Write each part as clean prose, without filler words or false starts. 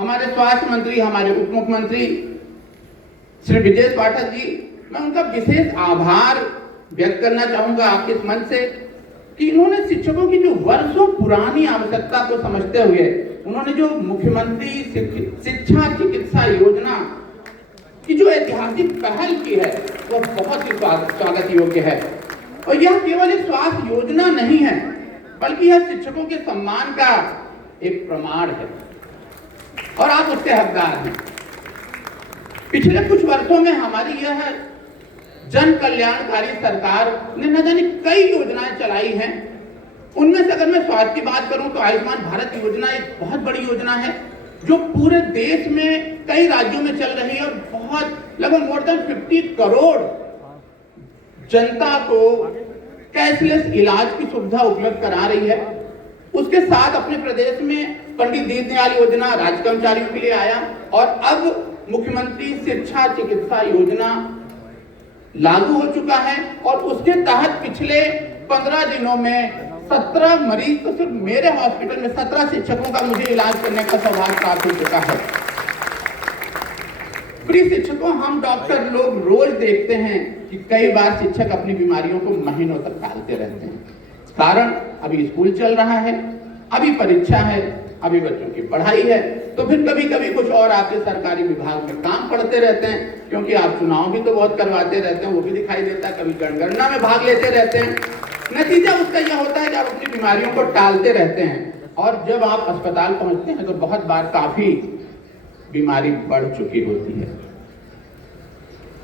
हमारे स्वास्थ्य मंत्री, हमारे उप मुख्यमंत्री श्री विजय पाठक जी, मैं उनका विशेष आभार व्यक्त करना चाहूंगा आपके इस मंच से कि इन्होंने शिक्षकों की जो वर्षों पुरानी आवश्यकता को समझते हुए उन्होंने जो मुख्यमंत्री शिक्षा चिकित्सा योजना की जो ऐतिहासिक पहल की है वह बहुत ही स्वागत योग्य है। और यह केवल एक स्वास्थ्य योजना नहीं है बल्कि यह शिक्षकों के सम्मान का एक प्रमाण है और आप उसके हकदार हैं। पिछले कुछ वर्षों में हमारी यह जन कल्याणकारी सरकार ने न जाने कई योजनाएं चलाई हैं। उनमें से अगर मैं स्वास्थ्य की बात करूं तो आयुष्मान भारत योजना एक बहुत बड़ी योजना है जो पूरे देश में कई राज्यों में चल रही है और बहुत लगभग मोर देन 50 करोड़ जनता को कैशलेस इलाज की सुविधा उपलब्ध करा रही है। उसके साथ अपने प्रदेश में पंडित दीनदयाल योजना राज्य कर्मचारियों के लिए आया और अब मुख्यमंत्री शिक्षा चिकित्सा योजना लागू हो चुका है और उसके तहत पिछले 15 दिनों में 17 मरीज, तो सिर्फ मेरे हॉस्पिटल में 17 शिक्षकों का मुझे इलाज करने का सौभाग्य प्राप्त हो चुका है। प्रिय शिक्षकों, हम डॉक्टर लोग रोज देखते हैं कि कई बार शिक्षक अपनी बीमारियों को महीनों तक टालते रहते हैं। कारण अभी स्कूल चल रहा है, अभी परीक्षा है, अभी बच्चों की पढ़ाई है, तो फिर कभी कभी कुछ और आपके सरकारी विभाग में काम पड़ते रहते हैं, क्योंकि आप चुनाव भी तो बहुत करवाते रहते हैं, वो भी दिखाई देता है, कभी जनगणना में भाग लेते रहते हैं। नतीजा उसका यह होता है कि आप अपनी बीमारियों को टालते रहते हैं और जब आप अस्पताल पहुंचते हैं तो बहुत बार काफी बीमारी बढ़ चुकी होती है।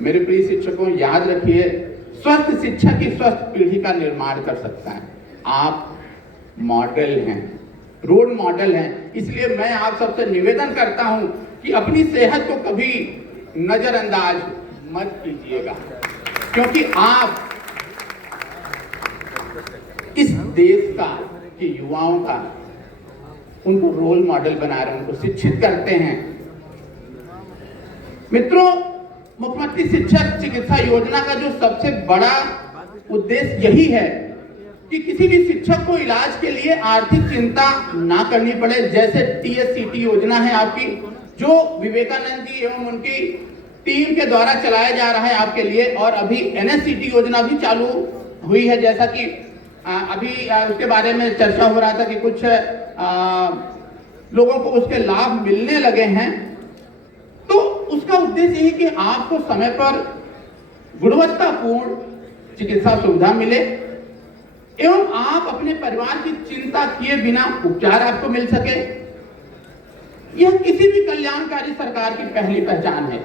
मेरे प्रिय शिक्षकों, याद रखिए, स्वस्थ शिक्षा की स्वस्थ पीढ़ी का निर्माण कर सकता है। आप मॉडल हैं, रोल मॉडल हैं, इसलिए मैं आप सबसे निवेदन करता हूं कि अपनी सेहत को कभी नजरअंदाज मत कीजिएगा, क्योंकि आप इस देश का के युवाओं का उनको रोल मॉडल बना रहे हैं, उनको शिक्षित करते हैं। मित्रों, मुख्यमंत्री शिक्षा चिकित्सा योजना का जो सबसे बड़ा उद्देश्य यही है कि किसी भी शिक्षक को इलाज के लिए आर्थिक चिंता ना करनी पड़े। जैसे TSCT योजना है आपकी, जो विवेकानंद जी एवं उनकी टीम के द्वारा चलाया जा रहा है आपके लिए, और अभी NSCT योजना भी चालू हुई है। जैसा कि अभी उसके बारे में चर्चा हो रहा था कि कुछ लोगों को उसके लाभ मिलने लगे हैं। तो उसका उद्देश्य यही कि आपको समय पर गुणवत्तापूर्ण चिकित्सा सुविधा मिले एवं आप अपने परिवार की चिंता किए बिना उपचार आपको मिल सके। यह किसी भी कल्याणकारी सरकार की पहली पहचान है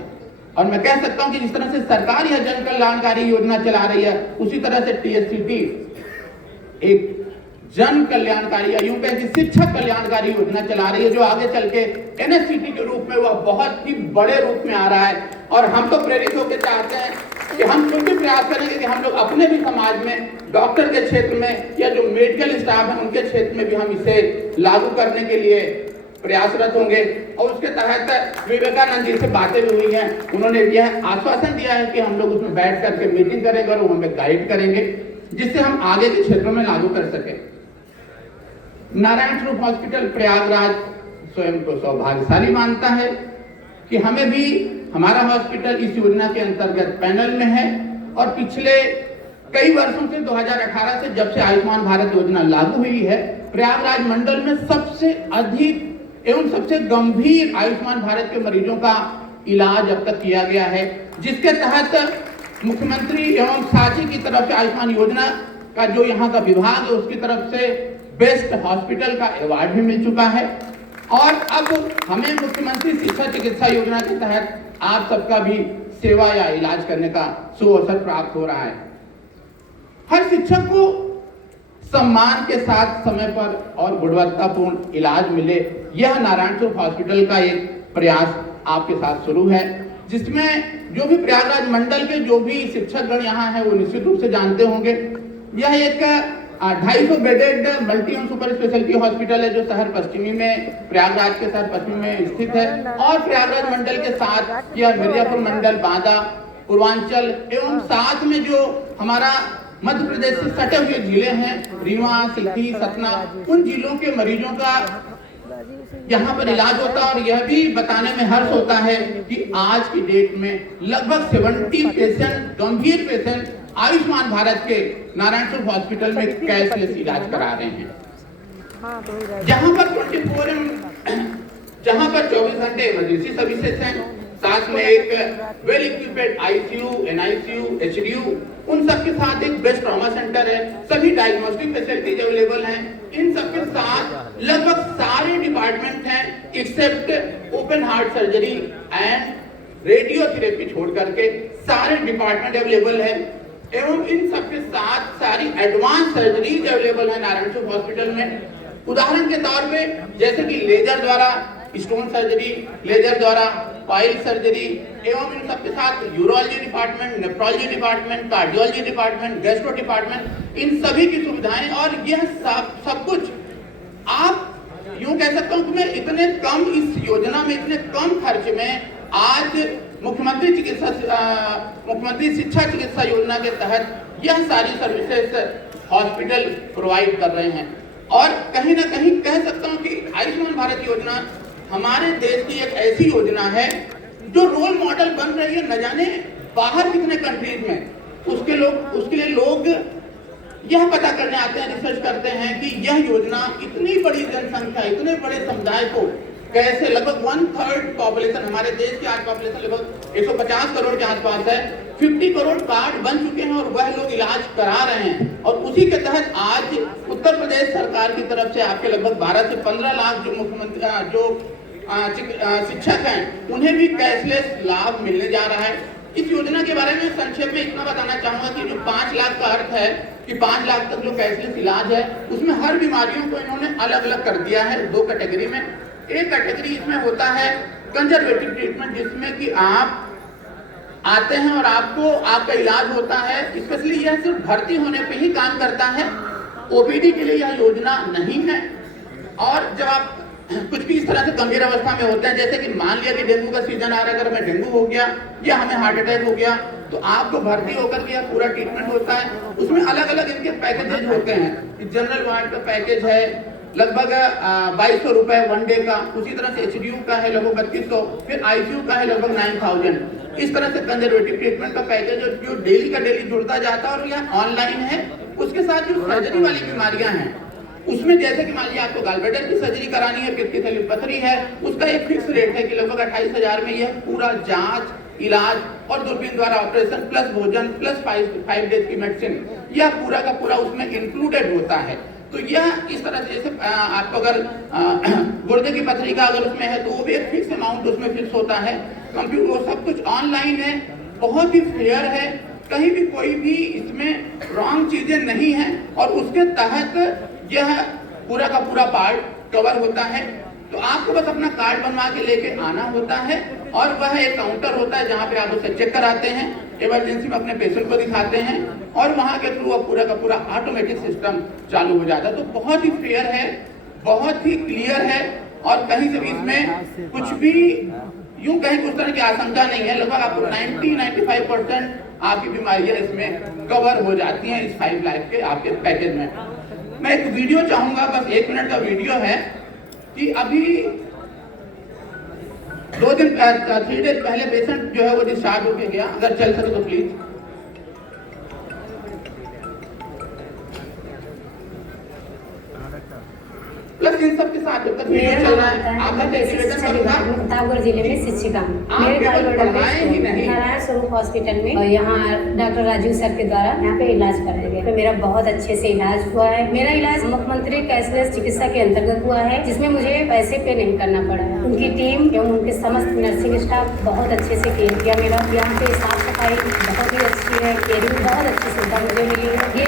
और मैं कह सकता हूं कि जिस तरह से सरकार यह जन कल्याणकारी योजना चला रही है, उसी तरह से TSCT एक जन कल्याणकारी या यूं कहें कि शिक्षक कल्याणकारी योजना चला रही है, जो आगे चल के NSCT के रूप में वह बहुत ही बड़े रूप में आ रहा है। और हम तो प्रेरित होकर चाहते हैं कि हम खुद भी प्रयास करेंगे कि हम लोग अपने भी समाज में, डॉक्टर के क्षेत्र में या जो मेडिकल स्टाफ है उनके क्षेत्र में भी हम इसे लागू करने के लिए प्रयासरत होंगे। और उसके तहत विवेकानंद जी से बातें भी हुई हैं, उन्होंने यह आश्वासन दिया है कि हम लोग उसमें बैठ करके मीटिंग करेंगे और वो हमें गाइड करेंगे जिससे हम आगे के क्षेत्रों में लागू कर सकें। नारायण स्वरूप हॉस्पिटल प्रयागराज स्वयं को सौभाग्यशाली मानता है कि हमें भी हमारा हॉस्पिटल इस योजना के अंतर्गत पैनल में है और पिछले कई वर्षों से 2018 से जब से आयुष्मान भारत योजना लागू हुई है, प्रयागराज मंडल में सबसे अधिक एवं सबसे गंभीर आयुष्मान भारत के मरीजों का इलाज अब तक किया गया है, जिसके तहत मुख्यमंत्री एवं साची की तरफ से आयुष्मान योजना का जो यहाँ का विभाग है उसकी तरफ से बेस्ट हॉस्पिटल का अवार्ड भी मिल चुका है। और अब हमें मुख्यमंत्री शिक्षा चिकित्सा योजना के तहत आप सबका भी सेवा या इलाज करने का सुअवसर प्राप्त हो रहा है। हर शिक्षक को सम्मान के साथ समय पर और गुणवत्तापूर्ण इलाज मिले, यह नारायण स्वरूप हॉस्पिटल का एक प्रयास आपके साथ शुरू है, जिसमें जो भी प्रयागराज मंडल के जो भी शिक्षकगण यहाँ हैं वो निश्चित रूप से जानते होंगे। यह एक 250 bedded multi and super speciality hospital है जो शहर पश्चिमी में, प्रयागराज के शहर पश्चिमी में स्थित है। और प्रयागराज मंडल के साथ यह मिर्जापुर मंडल, बांदा, पूर्वांचल एवं साथ में जो हमारा मध्य प्रदेश से सटे हुए जिले हैं, रीवा, सिद्धि, सतना, उन जिलों के मरीजों का यहाँ पर इलाज होता है। और यह भी बताने में हर्ष होता है कि आज की डेट में लगभग 70% गंभीर पेशेंट आयुष्मान भारत के नारायणपुर हॉस्पिटल में कैशलेस इलाज करा रहे हैं। जहाँ पर 24 घंटे इमरजेंसी सर्विसेज हैं, साथ में एक well equipped ICU, NICU, HDU, उन सब के साथ एक बेस्ट ट्रॉमा सेंटर है, सभी डायग्नोस्टिक फैसिलिटीज अवेलेबल हैं। इन सब के साथ लगभग सारे डिपार्टमेंट हैं except open heart surgery and radiotherapy छोड़ करके सारे डिपार्टमेंट अवेलेबल है। एवं इन सब के साथ सारी एडवांस सर्जरीज अवेलेबल है नारायणपुर हॉस्पिटल में। उदाहरण के तौर पे जैसे कि लेजर द्वारा स्टोन सर्जरी, लेजर द्वारा पाइल सर्जरी, एवं इन सबके साथ urology department, nephrology department, cardiology department, gastro department, इन सभी की सुविधाएं। और यह सब कुछ आप यूं कह सकता हूं कि मैं इतने कम इस योजना में, इतने कम खर्च में आज मुख्यमंत्री शिक्षा चिकित्सा योजना के तहत यह सारी सर्विसेज हॉस्पिटल प्रोवाइड कर रहे हैं। और कहीं ना कहीं कह सकता हूं कि आयुष्मान भारत योजना हमारे देश की एक ऐसी योजना है जो रोल मॉडल बन रही है। न जाने बाहर कितने कंट्रीज में उसके लिए लोग यह पता करने आते हैं, रिसर्च करते हैं कि यह योजना इतनी बड़ी जनसंख्या, इतने बड़े समुदाय को कैसे, लगभग 1/3 पॉपुलेशन, हमारे देश की आज पॉपुलेशन लगभग 150 करोड़ के आसपास है, 50 करोड़ कार्ड बन चुके हैं और वह लोग इलाज करा रहे हैं। और उसी के तहत आज उत्तर प्रदेश सरकार की तरफ से आपके लगभग 12 से 15 लाख जो मुख्यमंत्री जो शिक्षक हैं उन्हें भी कैशलेस लाभ मिलने जा रहा है। इस योजना के बारे में संक्षेप में इतना बताना चाहूंगा कि जो 5 लाख का अर्थ है कि 5 लाख तक जो कैशलेस इलाज है उसमें हर बीमारियों को इन्होंने अलग अलग कर दिया है 2 कैटेगरी में। एक कैटेगरी इसमें होता है कंजर्वेटिव ट्रीटमेंट, जिसमें कि आप आते हैं और आपका इलाज होता है। स्पेशली यह सिर्फ भर्ती होने पे ही काम करता है, ओपीडी के लिए यह योजना नहीं है। और जब आप कुछ भी इस तरह से गंभीर अवस्था में होते हैं, जैसे कि मान लिया कि डेंगू का सीजन आ रहा है, अगर हमें डेंगू हो गया या हमें हार्ट अटैक हो गया, तो आपको भर्ती होकर के पूरा ट्रीटमेंट होता है। उसमें अलग अलग इनके पैकेजेज होते हैं। जनरल वार्ड का पैकेज है लगभग 2200 रुपए 1 डे का, उसी तरह से एचडीयू का है लगभग 3200, फिर आईसीयू का है लगभग 9000। इस तरह से कंजर्वेटिव ट्रीटमेंट का पैकेज जो डेली का डेली जुड़ता जाता है। और यह ऑनलाइन है। उसके साथ जो सर्जरी वाली बीमारियां हैं उसमें जैसे कि मान लीजिए आपको गॉलब्लैडर की सर्जरी करानी है, पित्त की थैली पथरी है, उसका एक फिक्स रेट है कि लगभग 28,000 में यह पूरा जांच, इलाज और दूरबीन द्वारा ऑपरेशन प्लस भोजन प्लस 5 डेज की मेडिसिन, यह पूरा का पूरा उसमें इंक्लूडेड होता है। तो यह इस तरह से जैसे आपको अगर गुर्दे की पथरी का अगर उसमें है तो वो भी एक फिक्स अमाउंट उसमें फिक्स होता है। कंप्यूटर वो सब कुछ ऑनलाइन है, बहुत ही फेयर है, कहीं भी कोई भी इसमें रॉन्ग चीजें नहीं है। और उसके तहत यह पूरा का पूरा पार्ट कवर होता है। तो आपको बस अपना कार्ड बनवा के लेके आना होता है और वह एक काउंटर होता है जहाँ पे आप उसे चेक कराते हैं, इमरजेंसी में अपने पेशेंट को दिखाते हैं और वहाँ के थ्रू पूरा का पूरा ऑटोमेटिक सिस्टम चालू हो जाता है। तो बहुत ही फेयर है, बहुत ही क्लियर है और कहीं से भी इसमें कुछ भी यूं कहीं उस तरह की आशंका नहीं है। लगभग आपको 90-95% आपकी बीमारियां इसमें कवर हो जाती हैं इस 5 लाख के आपके पैकेज में। मैं एक वीडियो चाहूंगा, बस 1 मिनट का वीडियो है कि अभी 3 डेज पहले पेशेंट जो है वो डिस्चार्ज होके गया, अगर चल सके तो प्लीज। प्लस इन सब के साथ जब तक वीडियो चल रहा है आपका प्रतापगढ़ जिले में शिक्षिका मेरे नारायण स्वरूप हॉस्पिटल में और यहाँ डॉक्टर राजीव सर के द्वारा यहाँ पे इलाज कराया गया। तो मेरा बहुत अच्छे से इलाज हुआ है। मेरा इलाज मुख्यमंत्री कैशलेस चिकित्सा के अंतर्गत हुआ है, जिसमें मुझे पैसे पे नहीं करना पड़ा है। उनकी टीम एवं उनके समस्त नर्सिंग स्टाफ बहुत अच्छे से केयर किया। मेरा यहाँ पे साफ सफाई बहुत ही अच्छी है, केयरिंग बहुत अच्छी सुविधा मुझे मिली है। ये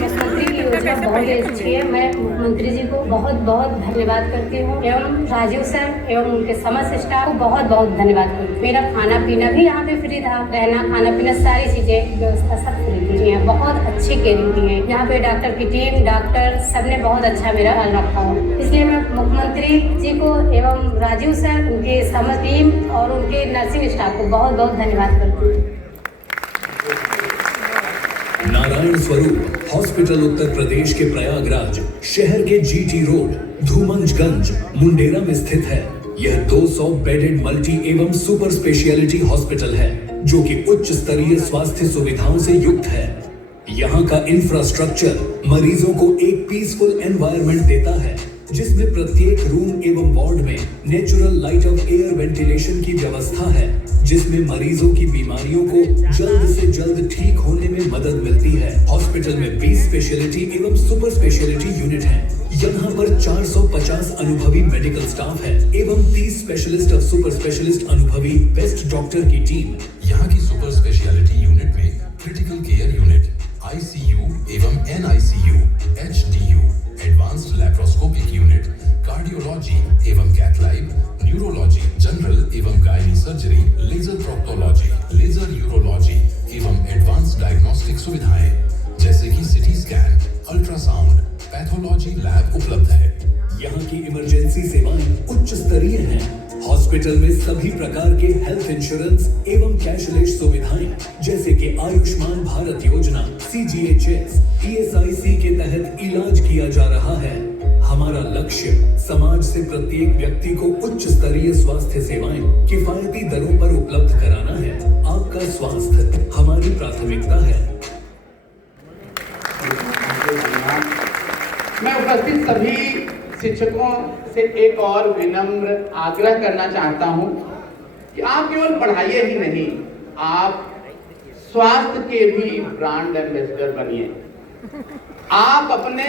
मुख्यमंत्री की योजना बहुत ही अच्छी है। मैं मुख्यमंत्री जी को बहुत बहुत धन्यवाद करती हूँ एवं राजीव सर एवं उनके समस्त स्टाफ को बहुत बहुत धन्यवाद करती हूँ। मेरा खाना पीना भी यहाँ पे फ्री था, रहना खाना पीना सारी चीजें व्यवस्था सब फ्री थी। यहाँ बहुत अच्छी केयरिंग की है। यहाँ पे डॉक्टर की टीम, डॉक्टर सबने बहुत अच्छा मेरा ख्याल रखा है। इसलिए मैं मुख्यमंत्री जी को एवं राजीव सर, उनके समस्त टीम और उनके नर्सिंग स्टाफ को बहुत बहुत धन्यवाद करती हूँ। नारायण स्वरूप हॉस्पिटल उत्तर प्रदेश के प्रयागराज शहर के जीटी रोड धूमंजगंज मुंडेरा में स्थित है। यह 200 बेडेड मल्टी एवं सुपर स्पेशियलिटी हॉस्पिटल है जो कि उच्च स्तरीय स्वास्थ्य सुविधाओं से युक्त है। यहाँ का इंफ्रास्ट्रक्चर मरीजों को एक पीसफुल एनवायरनमेंट देता है जिसमें प्रत्येक रूम एवं वार्ड में natural light of air ventilation की व्यवस्था है जिसमें मरीजों की बीमारियों को जल्द से जल्द ठीक होने में मदद मिलती है। हॉस्पिटल में 20 स्पेशलिटी एवं सुपर स्पेशलिटी यूनिट हैं। यहाँ पर 450 अनुभवी मेडिकल स्टाफ है एवं 30 स्पेशलिस्ट और सुपर स्पेशलिस्ट अनुभवी बेस्ट डॉक्टर की टीम। यहाँ की सुपर स्पेशलिटी यूनिट में क्रिटिकल केयर यूनिट, ICU एवं NICU, HDU, advanced laparoscopic unit, cardiology एवं कैथलैब, न्यूरोलॉजी, जनरल एवं gynae surgery, laser proctology, laser urology एवं एडवांस्ड डायग्नोस्टिक सुविधाएं जैसे कि CT scan, ultrasound, pathology lab उपलब्ध है। यहाँ की इमरजेंसी सेवाएं उच्च स्तरीय हैं। हॉस्पिटल में सभी प्रकार के हेल्थ इंश्योरेंस एवं कैशलेस सुविधाएं जैसे कि आयुष्मान भारत योजना, CGHS, ESIC के तहत इलाज किया जा रहा है। हमारा लक्ष्य समाज से प्रत्येक व्यक्ति को उच्च स्तरीय स्वास्थ्य सेवाएं किफायती दरों पर उपलब्ध कराना है। आपका स्वास्थ्य हमारी प्राथमिकता है। मैं उपस्थित सभी शिक्षकों से एक और विनम्र आग्रह करना चाहता हूं कि आप केवल पढ़ाई ही नहीं, आप स्वास्थ्य के भी ब्रांड एम्बेसडर बनिए। आप अपने